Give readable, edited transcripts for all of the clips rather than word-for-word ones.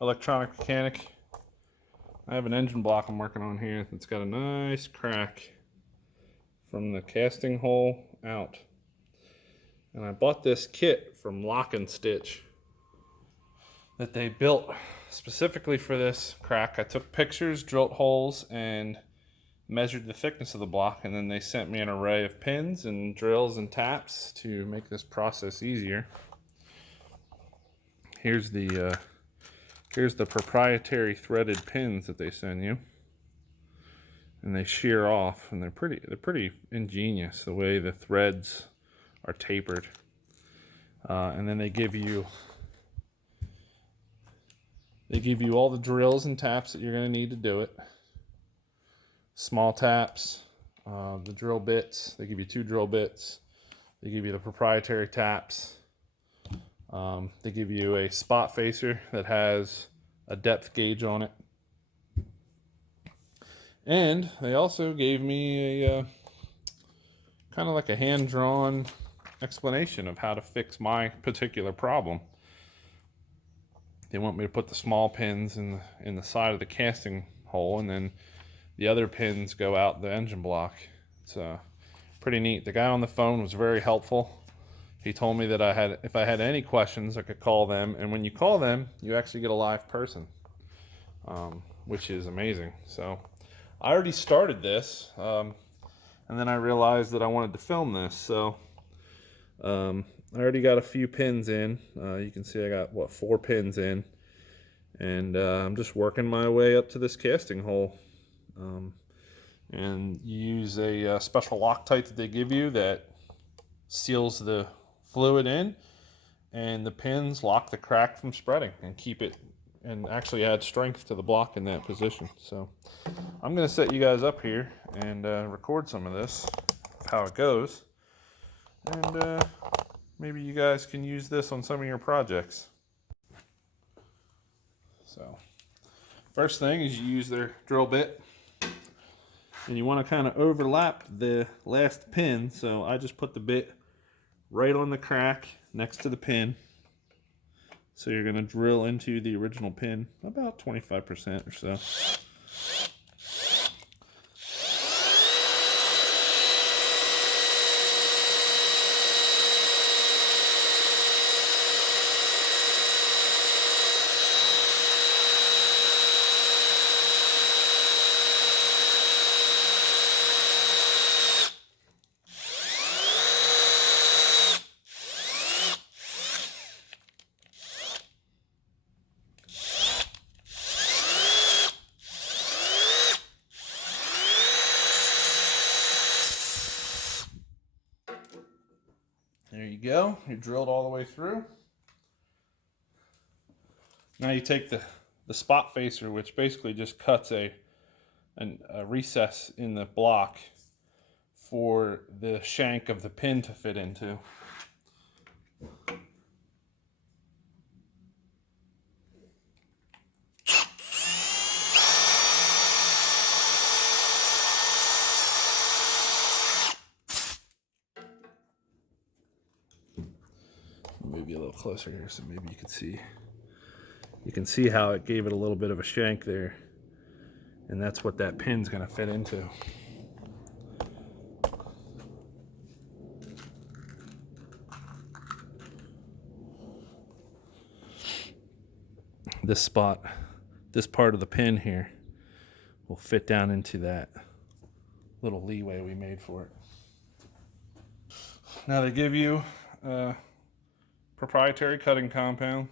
electronic mechanic. I have an engine block I'm working on here that's got a nice crack from the casting hole out. And I bought this kit from Lock and Stitch that they built specifically for this crack. I took pictures, drilled holes, and measured the thickness of the block, and then they sent me an array of pins and drills and taps to make this process easier. Here's the proprietary threaded pins that they send you, and they shear off, and they're pretty ingenious the way the threads are tapered. And then they give you all the drills and taps that you're going to need to do it. Small taps, the drill bits. They give you 2 drill bits. They give you the proprietary taps. They give you a spot facer that has a depth gauge on it. And they also gave me a kind of like a hand-drawn explanation of how to fix my particular problem. They want me to put the small pins in the side of the casting hole, and then the other pins go out the engine block. It's pretty neat. The guy on the phone was very helpful. He told me that if I had any questions, I could call them. And when you call them, you actually get a live person, which is amazing. So I already started this, and then I realized that I wanted to film this. So I already got a few pins in. You can see I got, 4 pins in. And I'm just working my way up to this casting hole. And you use a special Loctite that they give you that seals the fluid in, and the pins lock the crack from spreading and keep it, and actually add strength to the block in that position. So I'm going to set you guys up here and record some of this, how it goes, and maybe you guys can use this on some of your projects. So first thing is you use their drill bit, and you want to kind of overlap the last pin. So I just put the bit right on the crack next to the pin. So you're going to drill into the original pin about 25% or so. There you go. You're drilled all the way through. Now you take the spot facer, which basically just cuts a recess in the block for the shank of the pin to fit into. Maybe a little closer here so maybe you can see. You can see how it gave it a little bit of a shank there, and that's what that pin's going to fit into. This spot, this part of the pin here will fit down into that little leeway we made for it. Now they give you proprietary cutting compound,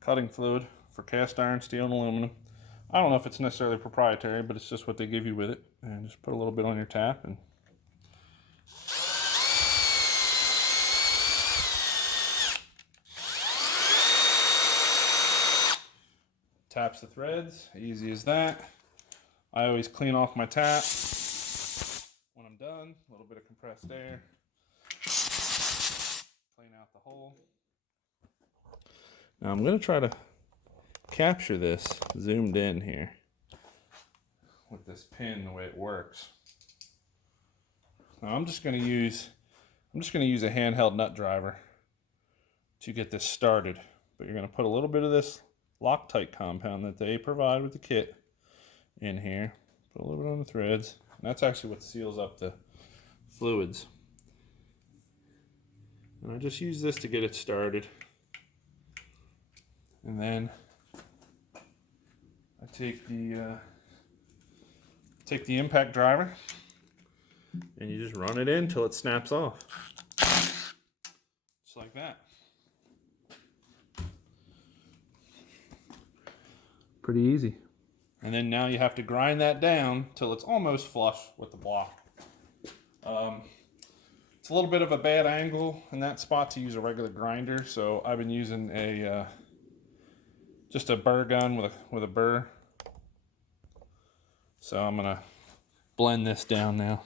cutting fluid for cast iron, steel, and aluminum. I don't know if it's necessarily proprietary, but it's just what they give you with it. And just put a little bit on your tap and taps the threads, easy as that. I always clean off my tap when I'm done. A little bit of compressed air. Clean out the hole. Now I'm going to try to capture this zoomed in here with this pin, the way it works. Now I'm just going to use a handheld nut driver to get this started. But you're going to put a little bit of this Loctite compound that they provide with the kit in here. Put a little bit on the threads. And that's actually what seals up the fluids. And I just use this to get it started. And then I take the impact driver and you just run it in until it snaps off. Just like that. Pretty easy. And then now you have to grind that down till it's almost flush with the block. It's a little bit of a bad angle in that spot to use a regular grinder, so I've been using just a burr gun with a burr. So I'm gonna blend this down now.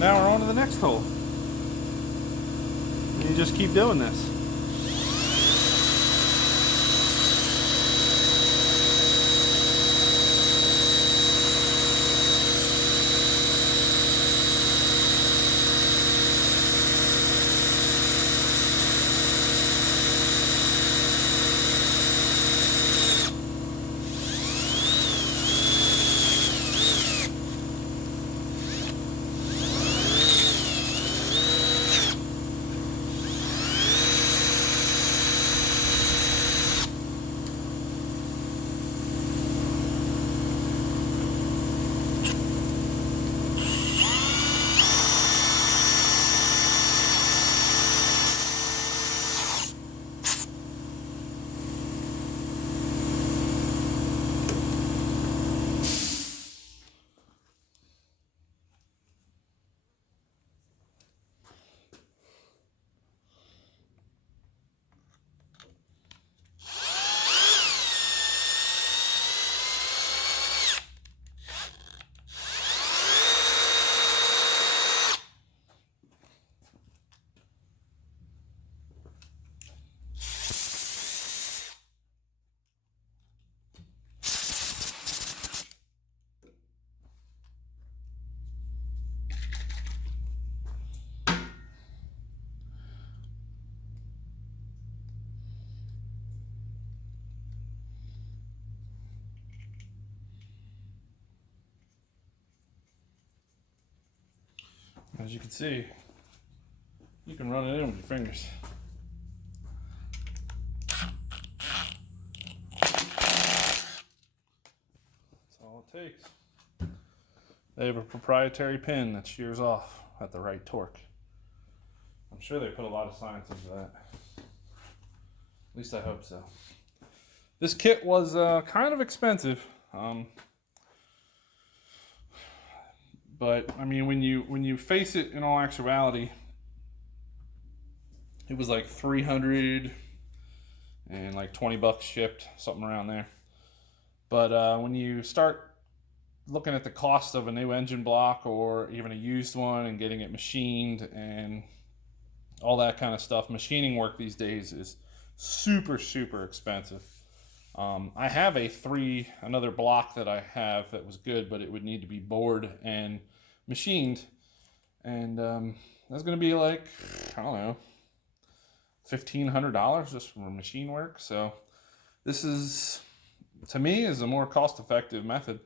Now we're on to the next hole. And you just keep doing this. As you can see, you can run it in with your fingers. That's all it takes. They have a proprietary pin that shears off at the right torque. I'm sure they put a lot of science into that. At least I hope so. This kit was kind of expensive. But I mean, when you face it, in all actuality, it was like 300 and like 20 bucks shipped, something around there. But when you start looking at the cost of a new engine block or even a used one and getting it machined and all that kind of stuff, machining work these days is super, super expensive. I have another block that I have that was good, but it would need to be bored and machined. And that's going to be like, I don't know, $1,500 just for machine work. So this is, to me, is a more cost-effective method.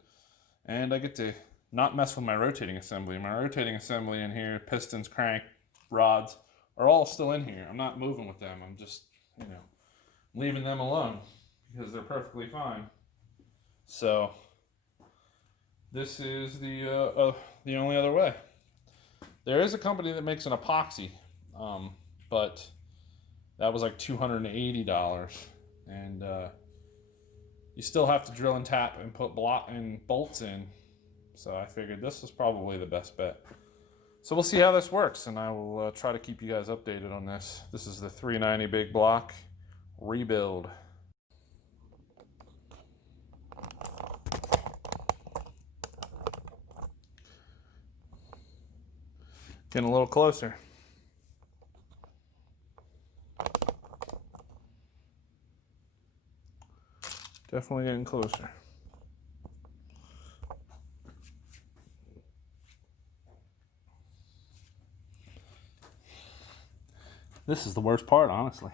And I get to not mess with my rotating assembly. My rotating assembly in here, pistons, crank, rods, are all still in here. I'm not moving with them. I'm just, leaving them alone, because they're perfectly fine. So this is the only other way. There is a company that makes an epoxy, but that was like $280, and you still have to drill and tap and put block and bolts in. So I figured this was probably the best bet. So we'll see how this works, and I will try to keep you guys updated on this. This is the 390 big block rebuild. Getting a little closer. Definitely getting closer. This is the worst part, honestly.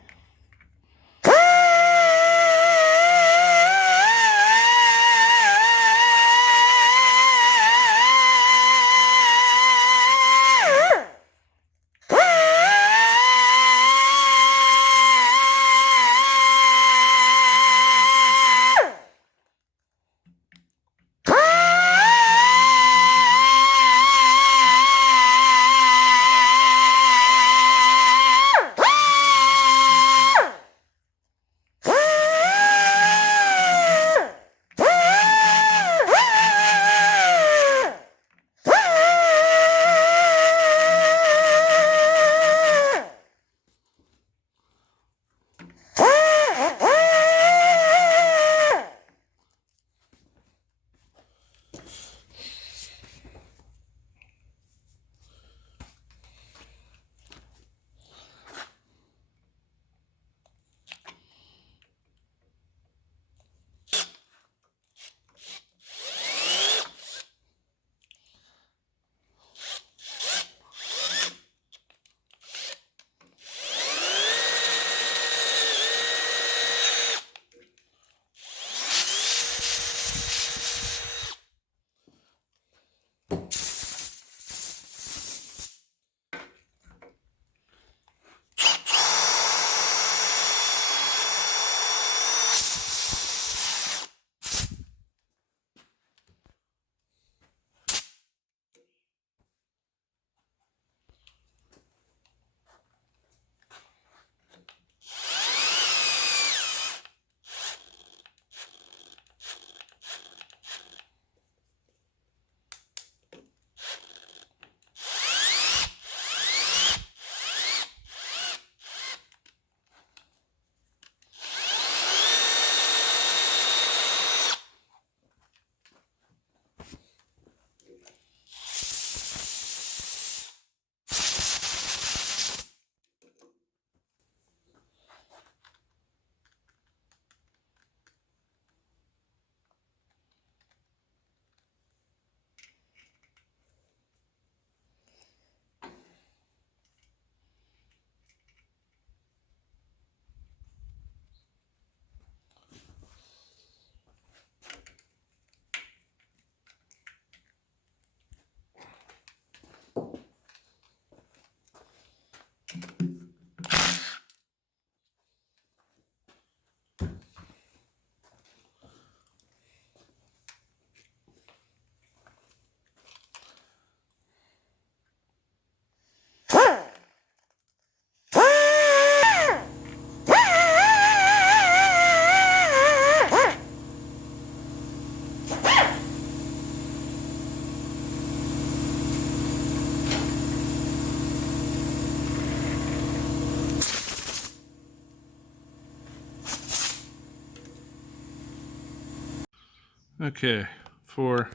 Okay, for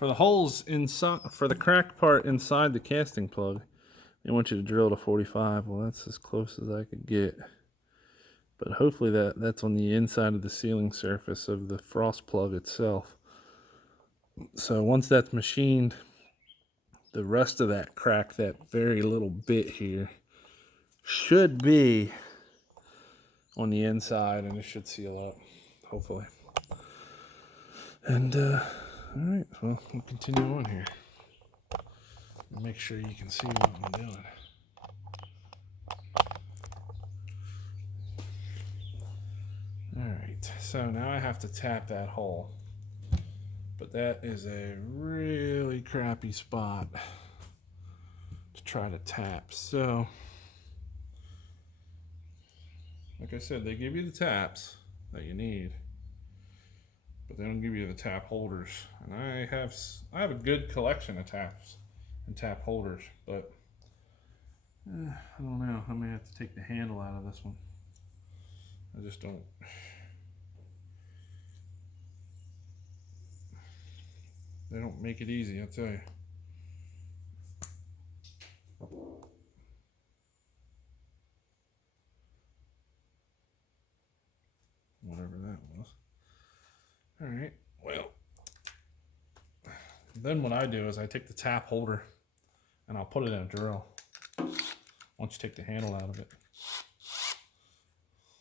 the holes inside, for the cracked part inside the casting plug, they want you to drill to 45. Well, that's as close as I could get. But hopefully that's on the inside of the sealing surface of the frost plug itself. So once that's machined, the rest of that crack, that very little bit here, should be on the inside, and it should seal up, hopefully. And all right, well, we'll continue on here. Make sure you can see what I'm doing. All right, so now I have to tap that hole, but that is a really crappy spot to try to tap. So, like I said, they give you the taps that you need. they don't give you the tap holders. And I have a good collection of taps and tap holders, but I don't know. I may have to take the handle out of this one. I just don't. They don't make it easy, I'll tell you. Whatever that was. All right, well, then what I do is I take the tap holder and I'll put it in a drill once you take the handle out of it.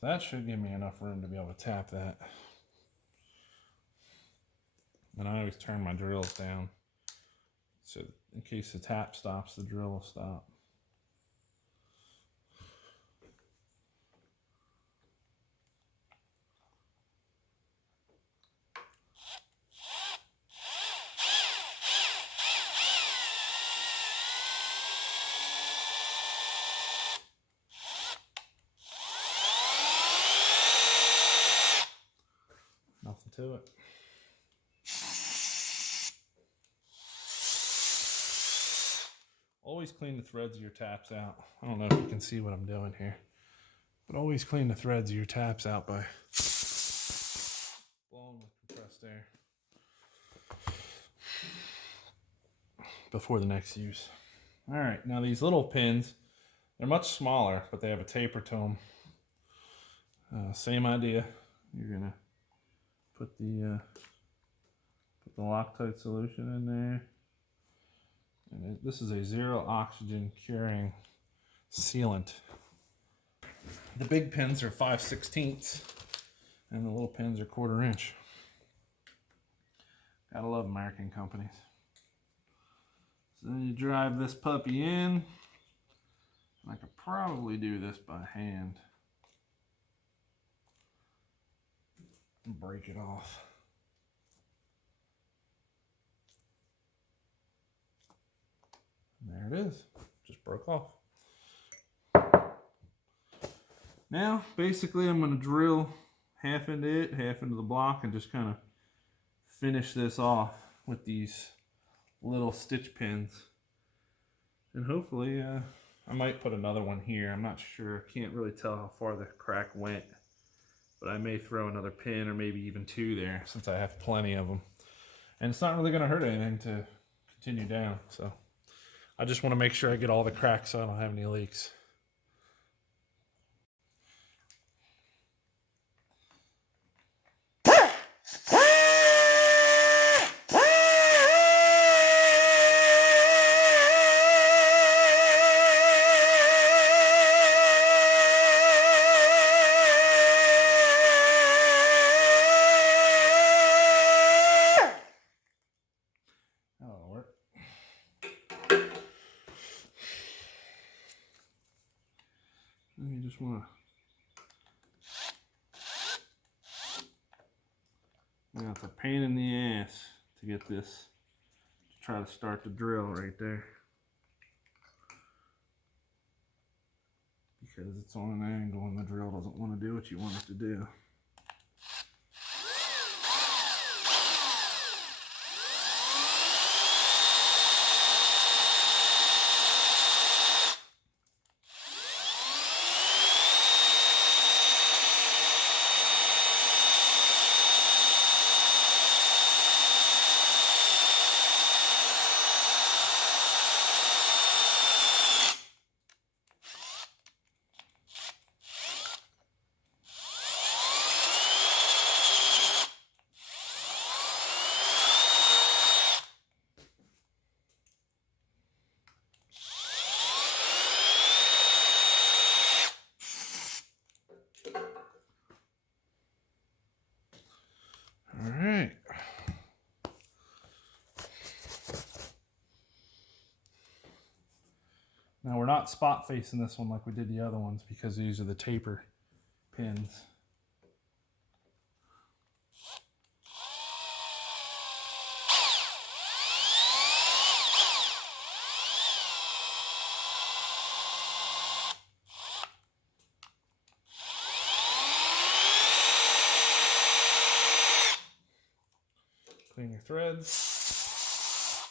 That should give me enough room to be able to tap that. And I always turn my drills down, so in case the tap stops, the drill will stop. Nothing to it. Always clean the threads of your taps out. I don't know if you can see what I'm doing here, but always clean the threads of your taps out by blowing with compressed air before the next use. All right, now these little pins, they're much smaller, but they have a taper to them. Same idea. You're gonna put the Loctite solution in there. And this is a 0 oxygen curing sealant. The big pins are 5/16 and the little pins are 1/4 inch. Gotta love American companies. So then you drive this puppy in. I could probably do this by hand and break it off. There it is, just broke off. Now, basically I'm gonna drill half into it, half into the block, and just kind of finish this off with these little stitch pins. And hopefully, I might put another one here. I'm not sure, can't really tell how far the crack went, but I may throw another pin or maybe even 2 there since I have plenty of them. And it's not really gonna hurt anything to continue down, so. I just want to make sure I get all the cracks so I don't have any leaks. That'll work. You just want to, it's a pain in the ass to get this, to try to start the drill right there. Because it's on an angle and the drill doesn't want to do what you want it to do. All right. Now we're not spot facing this one like we did the other ones because these are the taper pins. Clean your threads.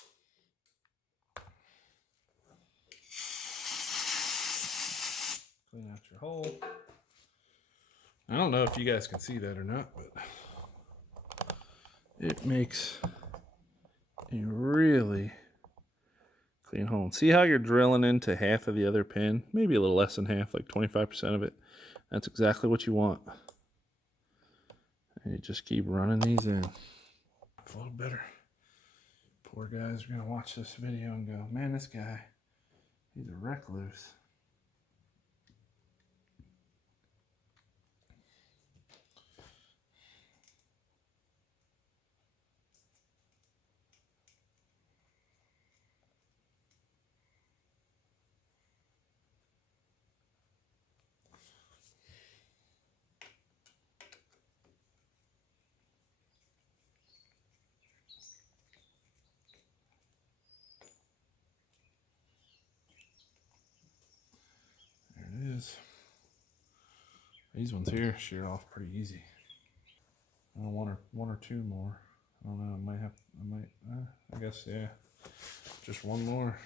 Clean out your hole. I don't know if you guys can see that or not, but it makes a really clean hole. See how you're drilling into half of the other pin? Maybe a little less than half, like 25% of it. That's exactly what you want. And you just keep running these in. A little better. Poor guys are going to watch this video and go, man, this guy, he's a recluse. There it is. These ones here shear off pretty easy. One or two more. I don't know. I guess, yeah. Just one more.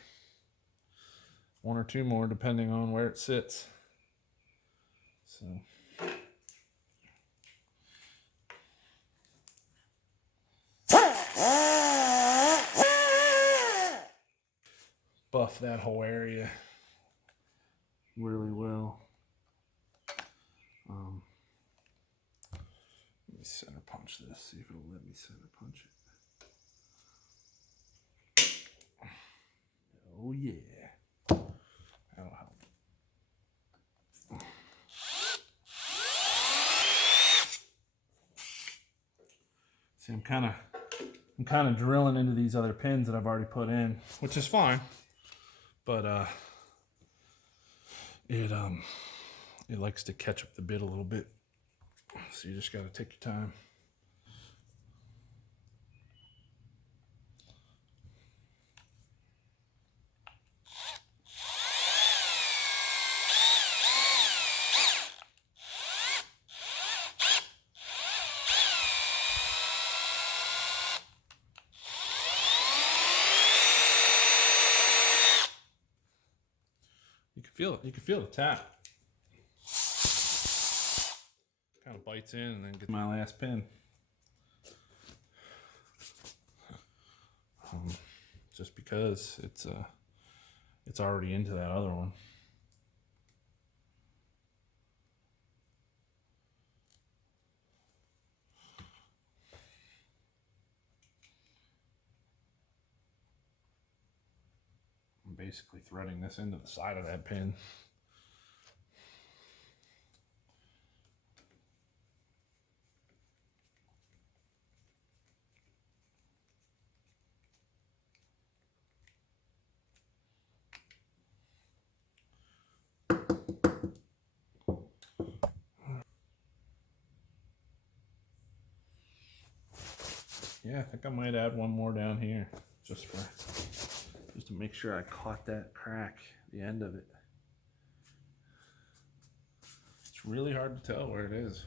One or two more, depending on where it sits. So. Buff that whole area really well. Let me center punch this, see if it'll let me center punch it. Oh yeah. That'll help. See, I'm kind of drilling into these other pins that I've already put in, which is fine. But it likes to catch up the bit a little bit. So you just got to take your time. You can feel it. You can feel the tap. Kind of bites in and then gets my last pin. Just because it's already into that other one. I'm basically threading this into the side of that pin. Yeah, I think I might add one more down here just to make sure I caught that crack, the end of it. It's really hard to tell where it is.